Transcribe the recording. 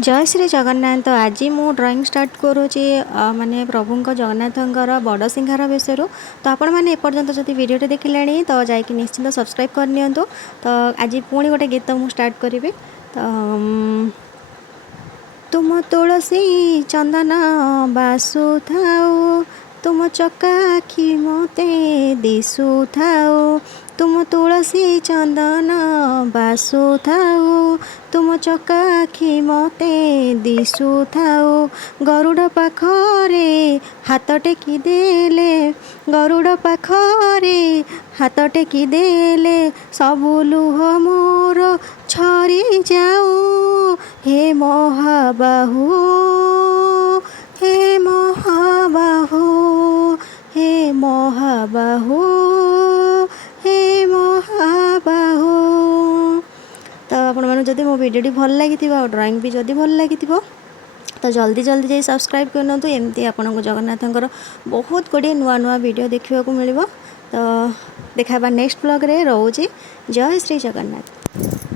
जय श्री जगन्नाथ। तो आज मु ड्राइंग स्टार्ट करुँची माने प्रभु जगन्नाथंकर बड़ सिंहार विषय। तो आपण मैंने एपर्तंत जब वीडियो देखिले तो जाकि निश्चिंत सब्सक्राइब करनी। तो आज पुणी गोटे गीत मु स्टार्ट करी। तो तुम तुलसी चंदन बासु थाओ, तुम चकाखी मते दिशु थाओ। तुम तुलसी चंदन बासु थाओ, तुम चकाखी मते दिशु थाओ। गरुड़ पाखरे हाथ टेकी देले, गरुड़ पाखरे हाथ टेकी देले, सबु लुह मोर छरी जाऊ। हे महाबाहु, हे महाबाहु, हे महाबाहु, हे महाबाहु। तो आपण मानु जदि मो वीडियो भल लगी ड्राइंग भी जदि भल लगी तो जल्दी जल्दी जाई सब्सक्राइब करनतु। एमती आपन को जगन्नाथंकर बहुत गुड़िए नुआ नुआ वीडियो देखा मिल। तो देखा नेक्स्ट ब्लॉग रे। रोचे जय श्री जगन्नाथ।